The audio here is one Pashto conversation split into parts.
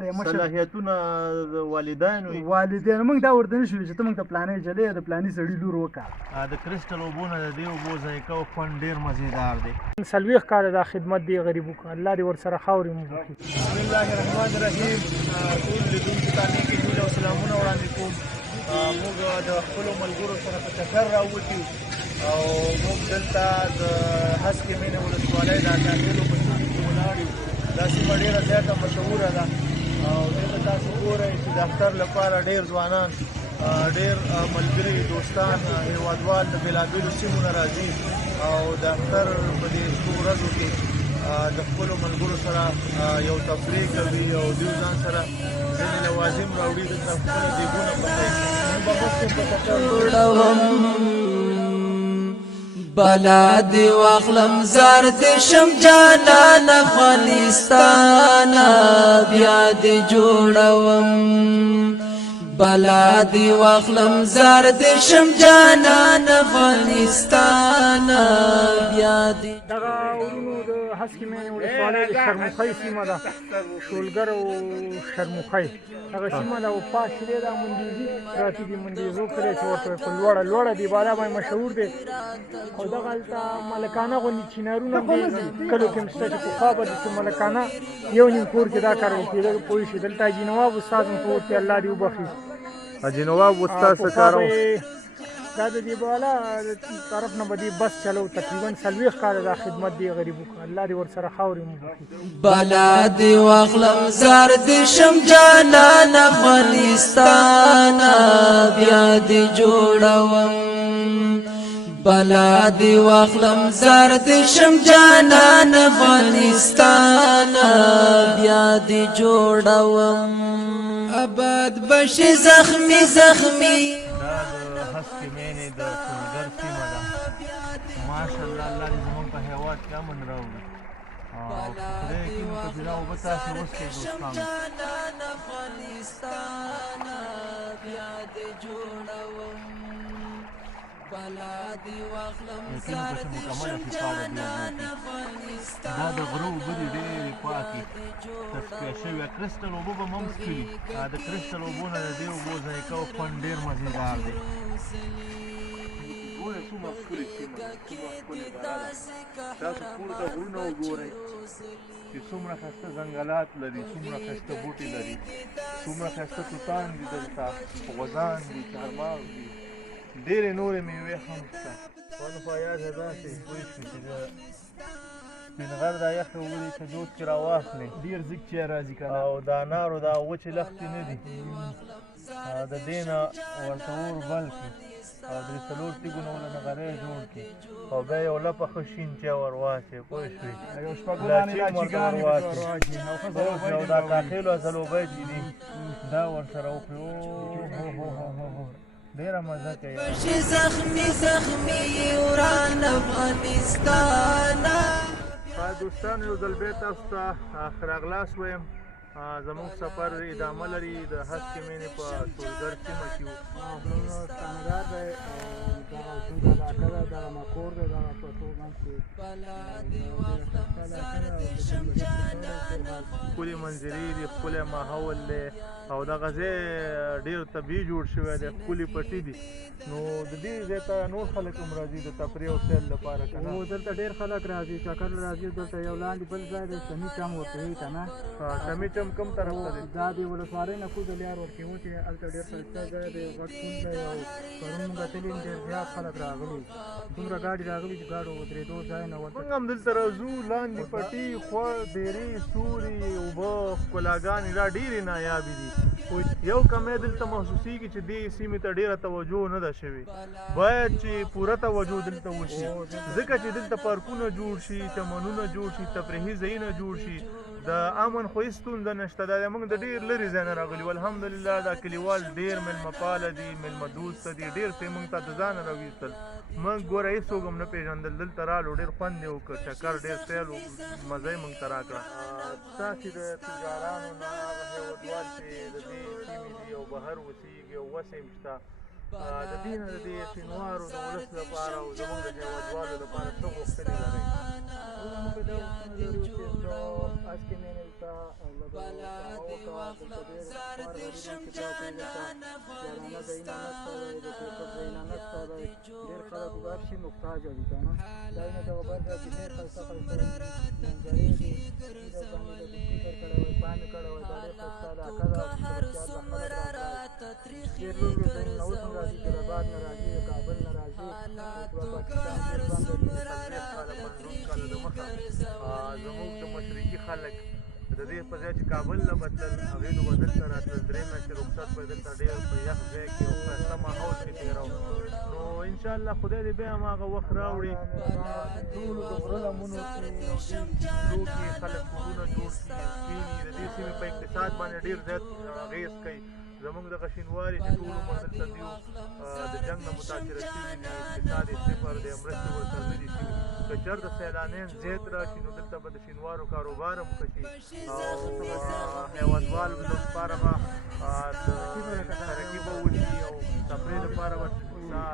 صلاحیتونه د والدینو موږ دا ورته نه شو چې ته موږ ته پلانې جلې د پلانې سړي لور وکړه. د کرسټل اوبو نه د دې اوبو ذایقه او خوند ډېر مزېدار دی. 40 کاله دا خدمت دی غریب وکړه، الله دې ورسره خاورې مو وکړي. بسم الله الرحمن الرحیم. ټول لیدونکو ته نیکې هیلې او سلامونه وړاندې کوم. موږ د خپلو ملګرو سره په چکر راووتي او موږ دلته د هسکې مینې ولسوالۍ د اټاکلو په سیمه کې ولاړ یو. دا سیمه ډېره زیاته مشهوره ده او دلته تاسو ګورئ چې د اختر لپاره ډېر ځوانان، ډېر ملګري، دوستان، هېوادوال د بېلابېلو سیمو نه راځي او د اختر په دې څو ورځو کې د خپلو ملګرو سره یو تفریح کوي او دوی ځان سره ځینې لوازم راوړي، دلته خپله دیګونه پخوي. موږ به مخکې په چکر بلا دی واخلم زار دی شم جانان افغانستان بیا دی جوړوم. بلا دی واخلم زار دی شم جانان افغانستان بیا دی. دغه ورونو د هسکې مینې ولسوالۍ د شرموخۍ سیمه ده، شولګر او شرموخۍ هغه سیمه ده او پاس چې دی دا مندیزي پراته دي، مندیزو کلی چې ورته په لوړه دی بالا باندې مشهور دی او دغه هلته ملکانه غوندې چینارونه هم دي کلو کې هم شته چې پخوا به داسې ملکانه یو نیم کور کې دا کارول کېده. پوه شي دلته حاجي نواب استاد هم پروت دی، الله دې وبخي. حاجي نواب استاد څه کار و؟ دا د دې بالا طرف نه به دې بس چلو، تقریبا 40 کاله دا خدمت دی غریب وکړه، الله دې ورسره خاورې مو وکړي. بلا دی واخلم زار دی شم جانان افغانستان بیا دی جوړوم. بلا دی واخلم زار دی شم جانان افغانستان بیا دی جوړوم. آباد بشي زخمی زخمی. دا د هسکې مینې د شولګر سیمه ده. ماشاءالله الله دې زموږ په هېواد کې امن راوړي او خدای کړي نو که چې دا اوبه تاسې وڅښئ دوستانو. یقین وکړه چې مکمله شفا ده دې اوبو کې. دا د غره اوبه دي ډېرې پاکې تصفیه شوې. کرسټل اوبه به هم څښلي. د کرسټل اوبو نه د دې اوبو ذایقه او خوند ډېر مزېدار دی. ګورئ څومره ښکلې سیمه ده، څومره ښکلې دره ده. تاسو پورته غرونه وګورئ چې څومره ښایسته ځنګلات لري، څومره ښایسته بوټي لري، څومره ښایسته توتان دي دلته، غوزان دي، چهارمغز دي، ډېرې نورې میوې هم شته. خو په یاده داسې پوه شوې چې د سپین غر دا یخې اوبه دي چې دود کې راواخلې ډېر زیږ چې راځي که او د انارو دا وچې لښتې نه دي، د دې نه ورته اور بل کړي او درې څلور تیږو نه ورله نغری جوړ کړي او بیا یو لپه ښه شین چای ور واچوي. پوه شوې لاچي ورته ور واچوي او دا کاخیلو ځلوبۍ چې دي دا ورسره وکړي. اوهوهوهوهو ډېره مزه کوي. زخمی زخمی وران افغانستان. دوستانو یو ځل بیا تاسو ته ښه راغلاست وایم. زموږ سفر ادامه لري. د هسکې مینې په شولګر سیمه کې وو. ستانګار دی دغه څومره علاقه ده، دغه مکور دی، دغه په ټول منځ کې ښکلې منظرې دي، ښکلی ماحول دی او دغه ځای ډېر طبیعي جوړ شوی دی، ښکلي پټي دي. نو د دې ځای ته نور خلک هم راځي د تفریح او سیل لپاره که نه؟ دلته ډېر خلک راځي، چکر راځي. دلته یو لاندې بل ځای دی شمي چم ورته وایي که نه؟ شمي چم کوم طرف ته دی؟ دا د ولسوالۍ نه کوزه لار ورکې وو چې هلته ډېر ښایسته ځای دی، غټ سیند دی او پرون موږ تللي ډېر زیات خلک راغلي، دومره ګاډي راغلي چې ګاډو ودرېدو ځای نه ورته. موږ هم دلته راځو، لاندې پټي، خوا، ډېرې، سوري، اوبه، ښکلاګانې دا ډېرې نایابې دي. یو کمی دلته محسوسېږي چې دې سیمې ته ډېره توجه نه ده شوې. باید چې پوره توجه دلته وشي ځکه چې دلته پارکونه جوړ شي، چمنونه جوړ شي، تفریحي ځایونه جوړ شي. د امن خو هېڅ ستونزه نشته. دا موږ د ډېر لرې ځای نه راغلي وو. الحمدلله دا کلیوال ډېر میلمه پاله دي، میلمه دوسته دي، ډېر څه موږ ته د ځانه راویستل. موږ ګوره هېڅوک هم نه پېژندل. دلته رالو، ډېر خوند یې وکړ، چکر ډېر سیل و، مزه یې موږ ته راکړه. ستاسې د تجارانو نه هغه هېوادوال چې د دې سیمې دي او بهر اوسېږي او وس یې هم شته د دې نه د دې شینوارو د ولس لپاره او زموږ د هېوادوالو لپاره څه غوښتنې لرئ؟ موږ دا غوښتنه لرو چې هسکې مېنې ته هغه وکړه دلته ډېر خوار غریب چې پراته دي دلته یارانه ځایونه نشته دی د کرکټ ځایونه نشته دی ډېر خلک هر شي محتاجه دي که نه دا نه دغه برخه کې ډېر ښایسته ښایسته منظرې دي دې باندې د فکر کړی وای پام یې کړی وای دا ډېر ښایسته علاقه ده ډېر لوی لوی ځایونه اوس هم راځي جلالاباد نه راځي د کابل نه راځي پاکستان ډېر ژوند لري کاله دمخه زموږ د مشرقي خلک د دې په ځای چې کابل نه بتلل هغې نو به دلته راتلل درې میاشتې رخصت به دلته ډېر په یخ ځای کې او ښایسته ماحول کې تېرو نو انشاءالله خدای دې بیا هماغه وخت راوړي ټولو د غره لمنو کې او دې لوکې خلک کورونه جوړ شي کښېني د دې سیمې په اقتصاد باندې ډېر زیات اغېز کوي زموږ دغه شینواري چې ټول عمر دلته دیو د جنګ نه متاثره شوي دي اقتصاد یې صفر دی مرستې ورته نه دي شوي که چېرته سیلانیان زیات راشي نو دلته به د شینوارو کاروبار هم ښه شي او هېوادوالو لپاره به ترقي به وشي او تفریح لپاره به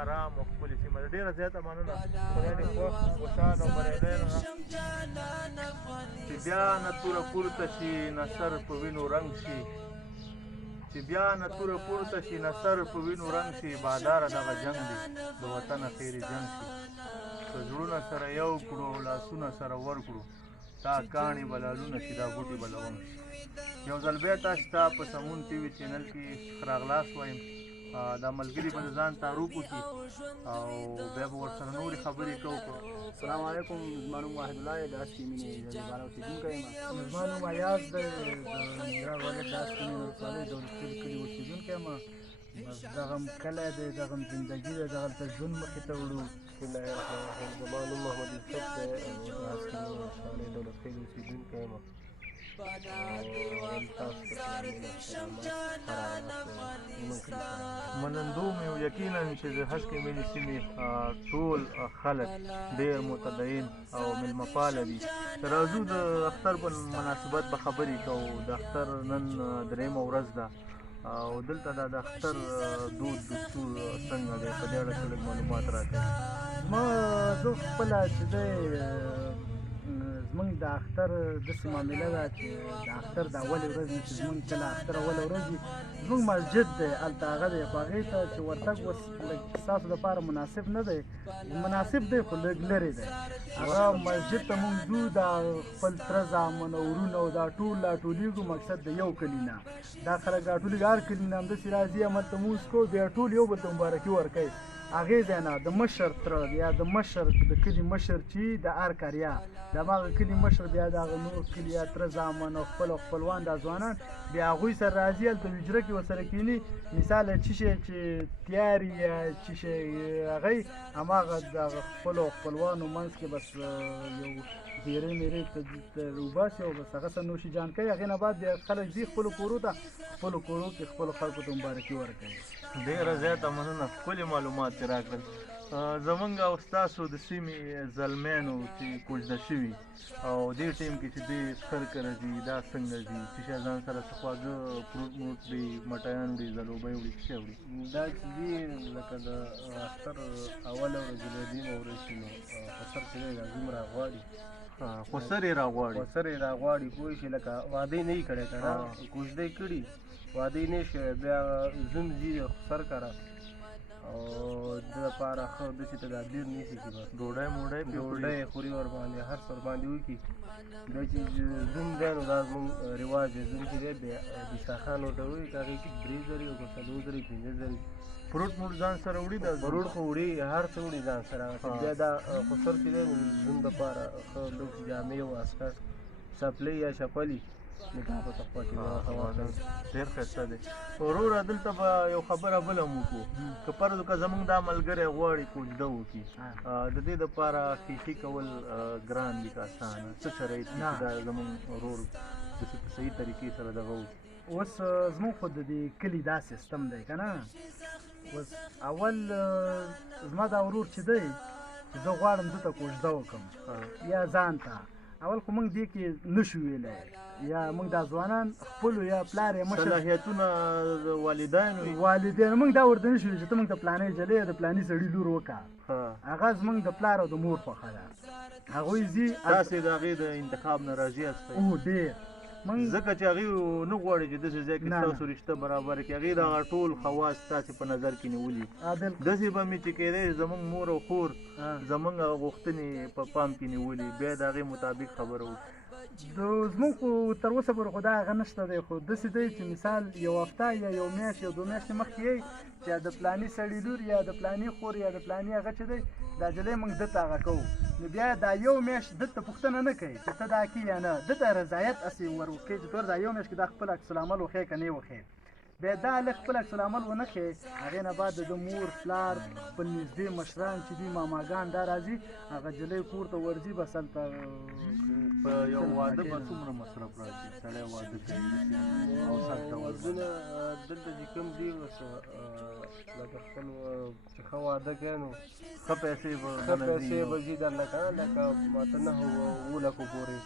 آرام او ښکلې سیمه ده ډېره زیاته مننه خدای دې خوښ خوشحاله او بریالی چې بیا نه توره پورته شي نه سر په وینو رنګ شي چې بیا نه توره پورته شي نه سر په وینو رنګ شي باداره دغه جنګ دی د وطن اخري جنګ شي که زړونه سره یو کړو او لاسونه سره ورکړو دا کاڼي به لالونه شي دا بوټي به لونګ شي یو ځل بیا تاسو ته په سمون ټي وي چینل کې ښه راغلاست وایم دا ملګري به د ځان تعارف وکړي او بیا به ورسره نورې خبرې کوو السلام علیکم زما نوم واحد الله د هسکې مینې زلیباله اوسېدونکی یم زما نوم ایاز دی د ننګرهار ولایت د هسکې مینې ولسوالۍ دولتخیل کلي اوسېدونکی یم بس دغه کلی دی دغه زندګي دی دغلته ژوند مخې ته وړو زما نوم محمد یوسف دی او د هسکې مینې ولسوالۍ دولتخیل اوسېدونکی یم منندوم یو یقینا چې د هسکې مینې سیمې ټول خلک ډېر متدین او میلمه پاله دي راځو د اختر په مناسبت به خبرې کوو د اختر نن درېیمه ورځ ده او دلته دا د اختر دود دستور څنګه دی په دې اړه څه لږ معلومات راکړئ ما زه خپله چې دی زمونږ د اختر داسې معامله ده چې د اختر د اولې ورځ نه چې زمونږ کله اختر اوله ورځ وي زمونږ مسجد دی هلته هغه دی خو هغې ته چې ورتګ اوس لږ ستاسو دپاره مناسب نه دی مناسب دی خو لږ لرې دی هغه مسجد ته مونږ ځو دا خپل تره زامن او ورونه او دا ټول راټولېږو مقصد د یو کلي نه دا خلک راټولېږي هر کلي نه همداسې راځي هملته مونځ کوو بیا ټول یو بل ته مبارکي ورکوي هغې ځای نه د مشر تره یا د مشر د کلي مشر چې د هر کریا د هماغه کلي مشر بیا د هغه نور کلي یا تره زامن او خپل او خپلوان دا ځوانان بیا هغوی سره راځي هلته حجره کې ورسره کښېني مثال څه شی چې تیار یا څه شی هغی هماغه د هغه خپلو او خپلوانو منځ کې بس یو ډېرې مېرې ته وباسي او بس هغه سره نوشي جان کوي هغې نه بعد بیا خلک ځي خپلو کورو ته خپلو کورو کې خپلو خلکو ته مبارکي ورکوي ډېره زیاته مننه ښکلي معلومات چې راکړل زمونږ او ستاسو د سیمې زلمیانو چې کوژده شوي او دې ټیم کې چې دوی خرکه راځي دا څنګه ځي چې شی ځان سره څه خواږه فروټ موټ وړي مټیان وړي ځلوبۍ وړي څه شی وړي دا چې دي لکه د اختر اوله ورځ د دیمه ورځ شي نو خسر چې دی دا زوم راغواړي خو سر یې راغواړي خسر یې راغواړي پوه شي لکه واده یې نه وي کړی که نه کوژده یې کړي واده یې نه شوی بیا زوم ځي خسر کره او د لپاره ښه داسې ته دا ډېر نیسي چې بس ډوډۍ موډۍ ډوډۍ خوري ورباندې هر څه ورباندې وکړي بیا چې زوم دی نو دا زموږ رواج دی زوم چې دی بیا دسترخوان ورته وي که هغې کې 3 زرې او که 4 زرې 5 زرې فروټ موټ ځان سره وړي دا فروټ خو وړي هر څه وړي ځان سره بیا دا خسر چې دی نو زوم دپاره ښه لږ جامې او اسکر څپلۍ یا چپلي نکاح په تخپه کې ډېر ښایسته دی وروره دلته به یو خبره بله هم وکړو که فرض وکړه زموږ دا ملګری غواړي کوژده وکړي د دې دپاره خیښي کول ګران دي که اسانه څه شرایط دي چې دا زموږ ورور داسې په صحیح طریقې سره دغه وکړي اوس زموږ خو د دې کلي دا سیستم دی که نه اوس اول زما دا ورور چې دی چې زه غواړم ده ته کوژده وکړم یا ځان ته اول خو موږ دې کې نشو ویلی یا موږ دا ځوانان خپلو یا پلار یا مشر صلاحیتونه د والدینو والدین موږ دا ورته نشو ویلی چې ته موږ ته پلانې جلۍ د پلاني سړي لور وکړه هغه زموږ د پلار او د مور خوښه ده هغوی ځي تاسې د هغې د انتخاب نه راضي یاستئ او ډېر ځکه چې هغې نه غواړي چې داسې ځای کې ستاسو رشته برابره کړي هغې دغه ټول خواص تاسې په نظر کې نیولي داسې به مې چې کېدی زموږ مور او خور زموږ هغه غوښتنې په پام کې نیولي بیا د هغې مطابق خبره وکړي زموږ خو تر اوسه پورې خو دا هغه نشته دی خو داسې دی چې مثال یو هفته یا یو میاشت یا 2 میاشتې مخکې یې چې د پلاني سړي لور یا د پلاني خور یا د پلاني هغه چې دی دا جلۍ موږ دته هغه کوو نو بیا دا یو میاشت دته پوښتنه نه کوي چې ته دا کې یا نه دته رضایت هسې ور وکړي چې دا یو میاشت کې دا خپل عکس العمل وښیې که نه یې وښیې بیا دا هلک خپل عکس العمل ونه ښیې هغې نه بعد د مور پلار خپل نږدې مشران چې دي ماماګان دا راځي هغه جلۍ کور ته ورځي بس هلته په یو واده به څومره مصرف راځي سړی واده کوي او سخته ودونه دلته چې کوم دي اوس لکه خپل چې ښه واده کوي نو ښه پیسې به ځي درله که نه لکه ماته 9 لکو پورې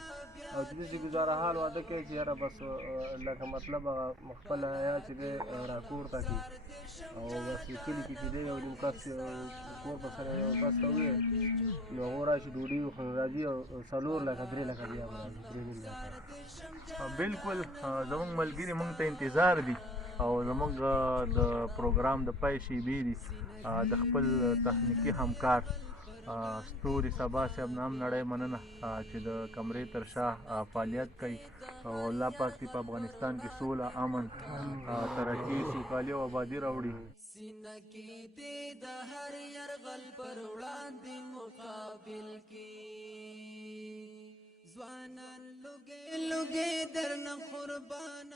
او چې داسې ګزاره حال واده کوي چې یاره بس لکه مطلب هغه خپل حیا چې دی راکور ته کړي او بس کلي کې چې دی یو نیم کس کور په سره یو بس ته ووایي نو هغه راشي ډوډۍ وخوري راځي او 4 لکه 3 لکه بیا به راځي 3 لکه بالکل زموږ ملګري موږ ته انتظار دي او زموږ د پروګرام د پای شیبې دي د خپل تخنیکي همکار ستوري سبا صاحب نام نړۍ مننه چې د کمرې تر شا فعالیت کوي او الله پاک دې په افغانستان کې سوله امن ترقي سوکالي او آبادي راوړي سینه کې دې د هر یرغل پر وړاندې مقابل کې ځوانان لوګي لوګي درنه قربان